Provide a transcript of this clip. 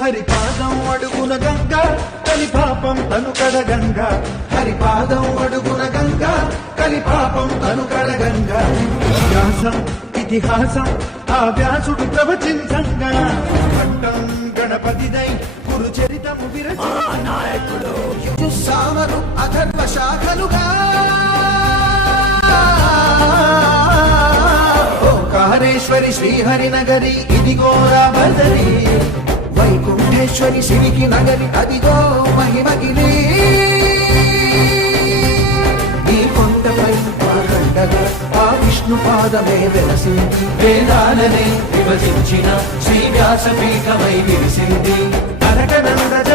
హరిపాదం అడుగున గంగా కలిపాపం తను కడగంగా హరిపాదం అడుగున గంగా కలిపాపం తను కడగంగా వ్యాసం ఇతిహాసం ఆ వ్యాసుడు ప్రవచించంగా ఘట్టం గణపతిదై కురు చరితము నాయకుడు సామరు అధర్వ శాఖలుగా ఓంకారేశ్వరి శ్రీహరినగరి ఇదిగో రాబదరి వైకుంఠేశ్వరి శివికి నగరి అదిగో మహిమగిరి ఈ కొండపై పాదండగా ఆ విష్ణు పాదమే వెలసింది వేదాలనే విభజించిన శ్రీ వ్యాసపీఠమై విరిసింది అరకనంద